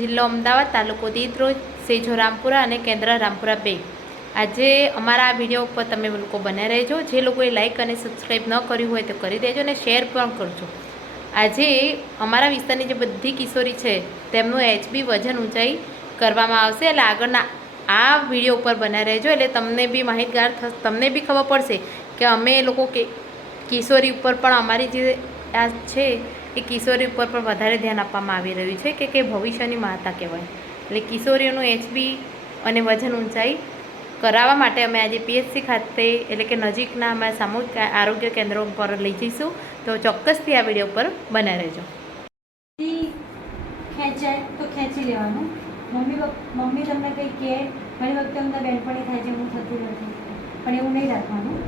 જિલ્લો અમદાવાદ, તાલુકો દીત્રોજ, સેજો રામપુરા અને કેન્દ્ર રામપુરા 2। આજે અમારા આ વિડીયો ઉપર તમે લોકો બને રહેજો। જે લોકોએ લાઇક અને સબસ્ક્રાઈબ ન કર્યું હોય તો કરી દેજો અને શેર પણ કરજો। આજે અમારા વિસ્તારની જે બધી કિશોરી છે તેમનું એચબી વજન ઊંચાઈ કરવામાં આવશે, એટલે આગળના આ વિડીયો ઉપર બને રહેજો, એટલે તમને બી માહિતગાર તમને બી ખબર પડશે કે અમે લોકો કે કિશોરી ઉપર પણ અમારી જે આ છે એ કિશોરી ઉપર પણ વધારે ધ્યાન આપવામાં આવી રહ્યું છે કે ભવિષ્યની માતા કહેવાય। એટલે કિશોરીઓનું એચબી અને વજન ઊંચાઈ કરાવવા માટે અમે આજે પીએચસી ખાતે એટલે કે નજીકના અમારા સામૂહિક આરોગ્ય કેન્દ્રો પર લઈ જઈશું। તો ચોક્કસથી આ વિડીયો પર બને રહેજો। ખેંચાય તો ખેંચી લેવાનું। મમ્મી તમને કંઈ કહે, ઘણી વખતે અમને બેનપણી થાય છે, હું થતી નથી, પણ એવું નહીં રાખવાનું।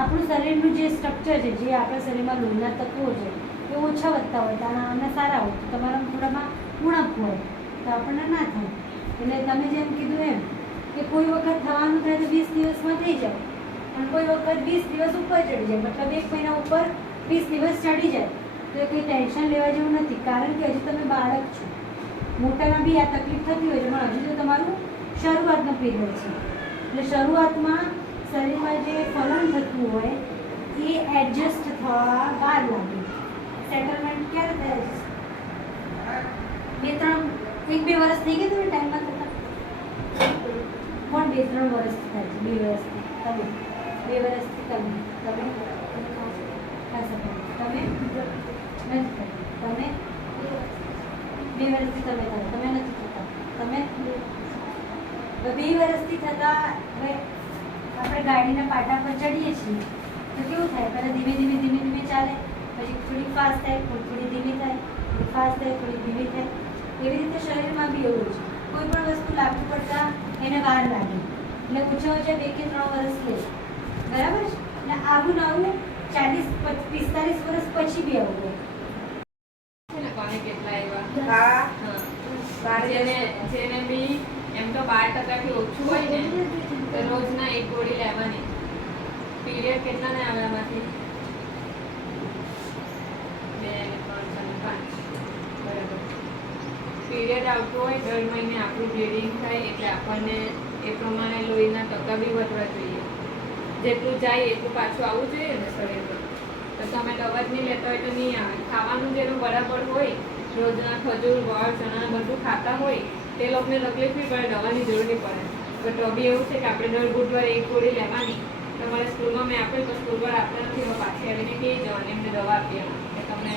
આપણું શરીરનું જે સ્ટ્રક્ચર છે, જે આપણા શરીરમાં લોહીના તત્વો છે એ ઓછા વધતા હોય તો આના સારા હોય, તો તમારા થોડામાં ઉણપ હોય તો આપણને ના થાય। એટલે તમે જેમ કીધું એમ કે કોઈ વખત થવાનું થાય તો 20 દિવસમાં થઈ જાય, પણ કોઈ વખત 20 દિવસ ઉપર ચડી જાય, મતલબ 1 મહિના ઉપર 20 દિવસ ચડી જાય તો એ કંઈ ટેન્શન લેવા જેવું નથી, કારણ કે હજી તમે બાળક છો। મોટામાં બી આ તકલીફ થતી હોય છે, પણ હજુ તો તમારું શરૂઆતનો પીરિયડ છે, એટલે શરૂઆતમાં શરીરમાં જે ફલન થતું હોય એ એડજસ્ટ થવા વાર લાગે। સેટલમેન્ટ ક્યારે થાય? 1-2 વર્ષ થઈ ગયા તમે ટાઈમમાં થતા? કોણ 2-3 વર્ષ થાય છે? 2 વર્ષથી તમે 2 વર્ષથી તમે ખાસ તમે નથી થતા, તમે 2 વર્ષથી તમે થતા, તમે નથી થતા, તમે 2 વર્ષથી થતા। હવે આપણે ગાડીના પાટા પર ચડીએ છીએ તો કેવું થાય? પહેલાં ધીમે ધીમે ચાલે, પછી થોડી ફાસ્ટ થાય, થોડી ધીમી થાય, થોડી ફાસ્ટ થાય, થોડી ધીમી થાય। એવી રીતે શરીરમાં બી એવું છે, કોઈ પણ વસ્તુ લાગુ પડતા એને વાર લાગે, એટલે ઓછા 2 કે 3 વર્ષ લે, બરાબર છે? અને આવું નવું 40-45 વર્ષ પછી બી આવું હોય। જેને બી એમ તો 12% ઓછું હોય ને તો રોજના 1 ગોળી લેવાની। પીરિયડ કેટલા ને આવે આમાંથી? 2, 3, 4, 5 બરાબર। પીરિયડ આવતું હોય દર મહિને આપણું બ્લીડિંગ થાય, એટલે આપણને એ પ્રમાણે લોહીના ટકા બી વધવા જોઈએ। જેટલું જાય એટલું પાછું આવવું જોઈએ ને શરીરમાં। તો તમે દવા જ નહીં લેતા હોય તો નહીં આવે। ખાવાનું જેનું બરાબર હોય, રોજના ખજૂર, ગોળ, ચણા બધું ખાતા હોય તે લોકોને તકલીફ બી પડે, દવાની જરૂર નહીં પડે। તો બી એવું છે કે આપણે દર બુધવારે 1 ગોળી લેવાની। તમારે સ્કૂલમાં મેં આપેલ તો સ્કૂલવાળા આપણે નથી, પાછી આવીને કહી જવાની, એમને દવા આપી કે તમને